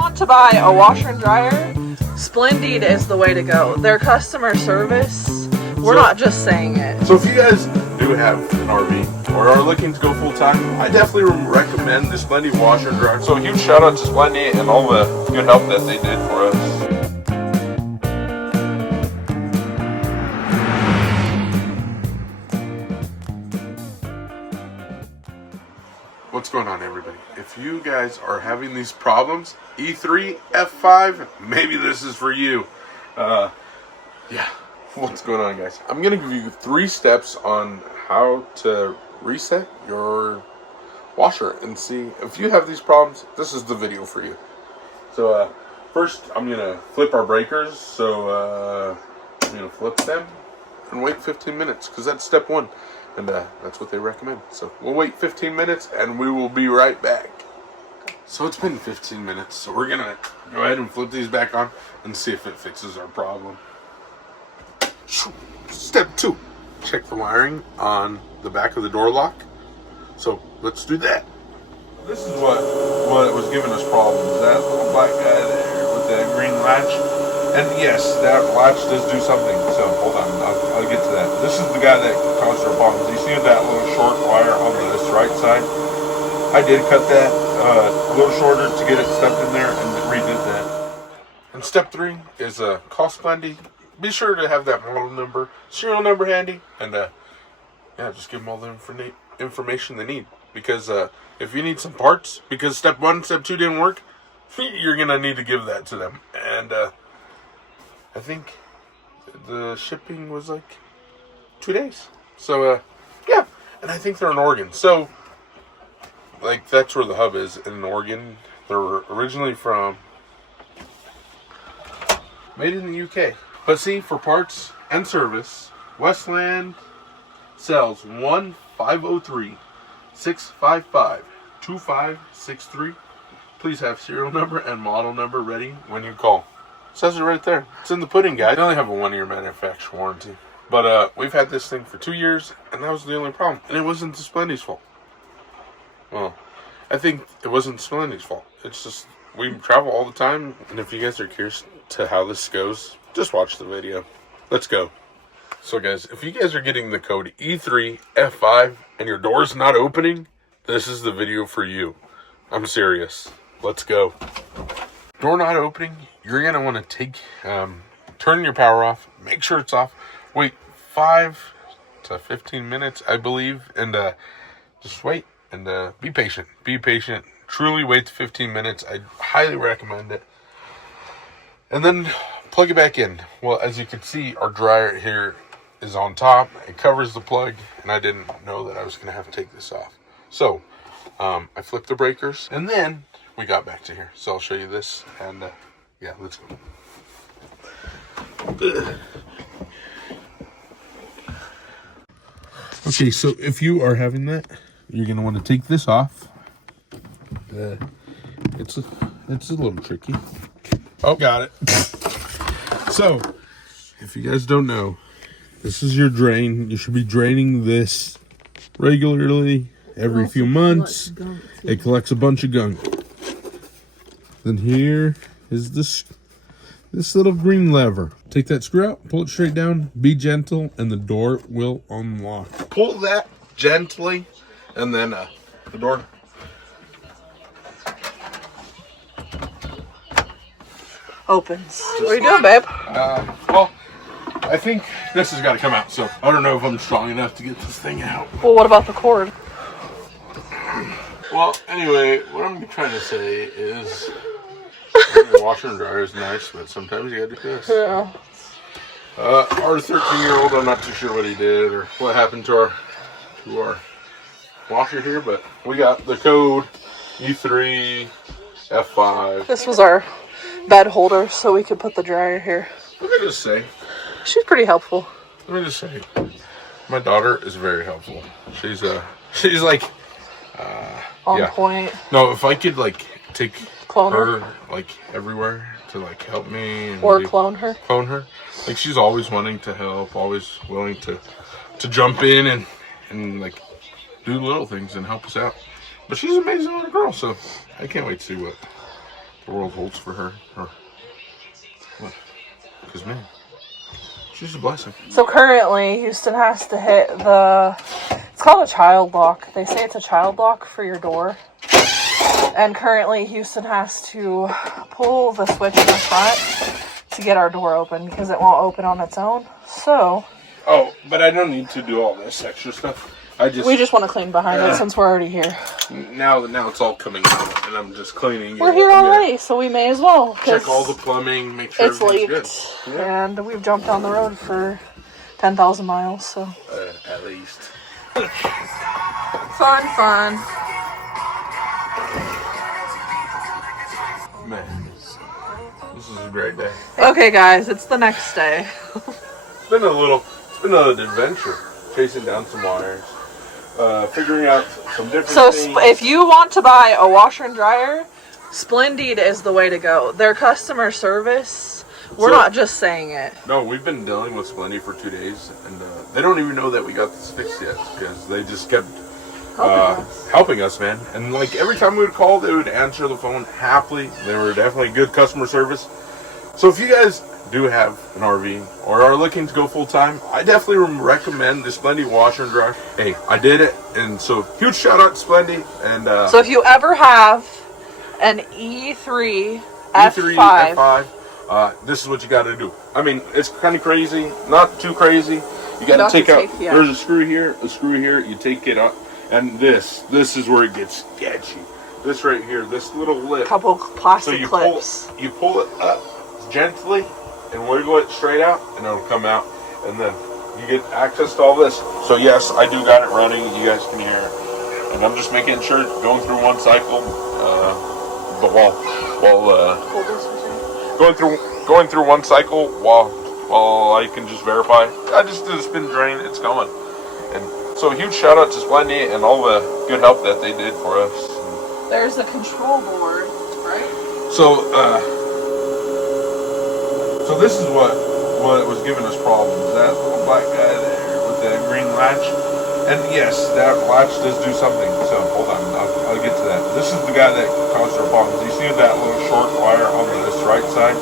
want to buy a washer and dryer, Splendide is the way to go. Their customer service, we're not just saying it. So if you guys do have an RV or are looking to go full time, I definitely recommend the Splendide washer and dryer. So a huge shout out to Splendide and all the good help that they did for us. What's going on, everybody? If you guys are having these problems, E3, F5, maybe this is for you. Yeah, what's going on, guys? I'm gonna give you 3 steps on how to reset your washer and see if you have these problems. This is the video for you. So first, I'm gonna flip our breakers. So I'm gonna flip them and wait 15 minutes because that's step 1. And that's what they recommend. So we'll wait 15 minutes and we will be right back. So it's been 15 minutes. So we're going to go ahead and flip these back on and see if it fixes our problem. Step 2. Check the wiring on the back of the door lock. So let's do that. This is what was giving us problems. That little black guy there with the green latch. And yes, that latch does do something. So hold on, I'll get to that. This is the guy that caused our problems. You see that little short wire on this right side? I did cut that a little shorter to get it stepped in there and redid that. And step 3 is call Splendide. Be sure to have that model number, serial number handy, and yeah, just give them all the information they need. Because if you need some parts, because step 1, step 2 didn't work, you're gonna need to give that to them. And I think the shipping was like 2 days. So, yeah. And I think they're in Oregon. So, like, that's where the hub is, in Oregon. They're originally made in the UK. But see, for parts and service, Westland sells 1-503-655-2563. Please have serial number and model number ready when you call. It says it right there. It's in the pudding, guys. They only have a 1-year manufacturer warranty. But we've had this thing for 2 years, and that was the only problem. And it wasn't the Splendide's fault. Well, I think it wasn't Splendide's fault. It's just, we travel all the time. And if you guys are curious to how this goes, just watch the video. Let's go. So guys, if you guys are getting the code E3F5 and your door's not opening, this is the video for you. I'm serious. Let's go. Door not opening, you're going to want to turn your power off, make sure it's off, wait 5 to 15 minutes, I believe, and just wait, and be patient, truly wait to 15 minutes, I highly recommend it, and then plug it back in. Well, as you can see, our dryer here is on top, it covers the plug, and I didn't know that I was going to have to take this off, so I flipped the breakers, and then we got back to here. So I'll show you this, and yeah, let's go. Okay, so if you are having that, you're gonna want to take this off. It's a little tricky. Oh, got it. So, if you guys don't know, this is your drain. You should be draining this regularly. Every few months, it collects a bunch of gunk. Then here is this little green lever. Take that screw out, pull it straight down, be gentle, and the door will unlock. Pull that gently, and then the door. Opens. What are you doing, babe? Well, I think this has got to come out, so I don't know if I'm strong enough to get this thing out. Well, what about the cord? Well, anyway, what I'm trying to say is, your washer and dryer is nice, but sometimes you gotta do this. Yeah. Our 13-year-old, I'm not too sure what he did or what happened to our washer here, but we got the code E3F5. This was our bed holder, so we could put the dryer here. Let me just say, she's pretty helpful. Let me just say, my daughter is very helpful. She's like, on yeah. point. No, if I could like take clone her like everywhere to like help me and or clone her. Like she's always wanting to help, always willing to jump in and like do little things and help us out. But she's an amazing little girl, so I can't wait to see what the world holds for her. Or what? Because, man, she's a blessing. So currently, Houston has to hit it's called a child lock. They say it's a child lock for your door. And currently, Houston has to pull the switch in the front to get our door open because it won't open on its own. So... Oh, but I don't need to do all this extra stuff. We just want to clean behind it since we're already here. Now it's all coming out, and I'm just cleaning. We're here already, so we may as well. Check all the plumbing, make sure it's leaked, good. Yeah. And we've jumped on the road for 10,000 miles. So at least. Fun. Man, this is a great day. Okay, guys, it's the next day. It's been an adventure, chasing down some wires. Figuring out some different things. If you want to buy a washer and dryer, Splendide is the way to go. Their customer service, we're not just saying it. No, we've been dealing with Splendide for 2 days, and they don't even know that we got this fixed yet because they just kept helping us, man. And like every time we would call, they would answer the phone happily. They were definitely good customer service. So if you guys do have an RV or are looking to go full time, I definitely recommend the Splendide washer and dryer. Hey, I did it, and so huge shout out to Splendide. And so if you ever have an E3 F5, this is what you got to do. I mean, it's kind of crazy, not too crazy. You got to take out. There's a screw here. You take it out, and this is where it gets sketchy. This right here, this little lip. Couple plastic clips. You pull it up gently and wiggle it straight out, and it'll come out, and then you get access to all this. So yes, I do got it running. You guys can hear it, and I'm just making sure going through one cycle. But while going through one cycle, while I can just verify, I just do the spin drain. It's going, and so huge shout out to Splendide and all the good help that they did for us. There's a control board, right? So this is what was giving us problems. That little black guy there with the green latch. And yes, that latch does do something. So hold on, I'll get to that. This is the guy that caused our problems. You see that little short wire on this right side?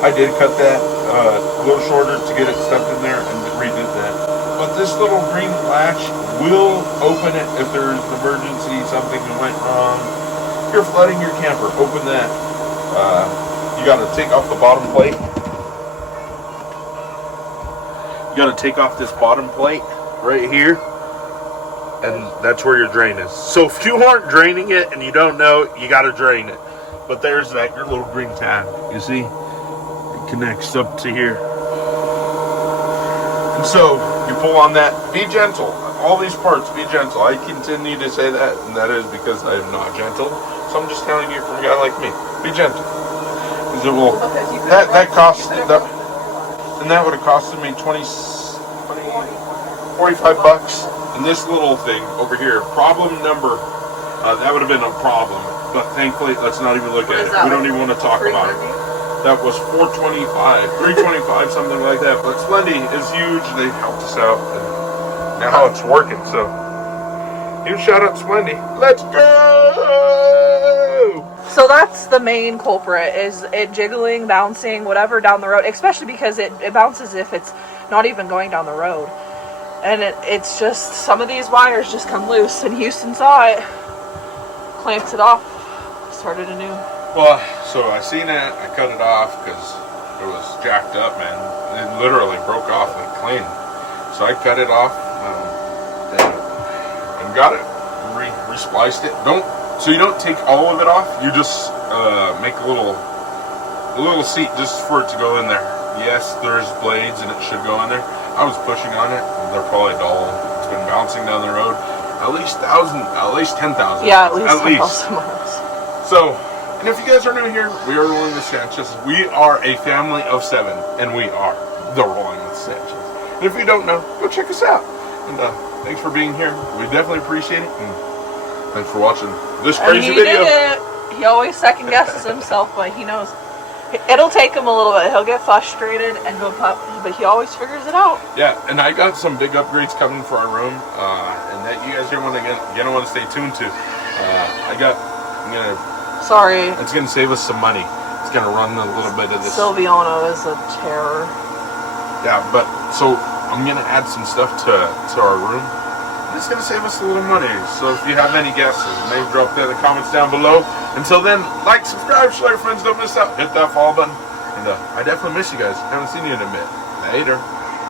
I did cut that a little shorter to get it stuck in there and redid that. But this little green latch will open it if there's an emergency, something went wrong. You're flooding your camper, open that. You gotta take off the bottom plate. You gotta take off this bottom plate right here, and that's where your drain is. So if you aren't draining it and you don't know, you gotta drain it. But there's that your little green tab. You see, it connects up to here. And so you pull on that. Be gentle. All these parts, be gentle. I continue to say that, and that is because I am not gentle. So I'm just telling you from a guy like me, be gentle. Because it will. That cost that. And that would have costed me 45 bucks. And this little thing over here, problem number, that would have been a problem. But thankfully, let's not even look at it. We don't even want to talk about it. That was $425, $325, something like that. But Splendide is huge. They helped us out. And now it's working. So, huge shout out to Splendide. Let's go! So that's the main culprit, is it jiggling, bouncing, whatever down the road, especially because it bounces if it's not even going down the road. And it's just, some of these wires just come loose, and Houston saw it, clamped it off, started anew. Well, so I seen it, I cut it off because it was jacked up, man. It literally broke off like clean. So I cut it off and got it, re-spliced it. So you don't take all of it off. You just make a little seat just for it to go in there. Yes, there's blades and it should go in there. I was pushing on it. They're probably dull. It's been bouncing down the road. At least 10,000. Yeah, at least 10,000 miles. So, and if you guys are new here, we are Rolling with Sanchezs. We are a family of 7, and we are the Rolling with Sanchezs. And if you don't know, go check us out. And thanks for being here. We definitely appreciate it. And thanks for watching this crazy video. He always second guesses himself, but he knows. It'll take him a little bit. He'll get frustrated and go pup, but he always figures it out. Yeah, and I got some big upgrades coming for our room, and that you guys are gonna want to stay tuned to. I'm gonna Sorry. It's going to save us some money. It's going to run a little bit of this. Silviano is a terror. Yeah, but so I'm going to add some stuff to our room. It's going to save us a little money. So if you have any guesses, maybe drop that in the comments down below. Until then, like, subscribe, share your friends, don't miss out. Hit that follow button. And I definitely miss you guys. Haven't seen you in a bit. Later.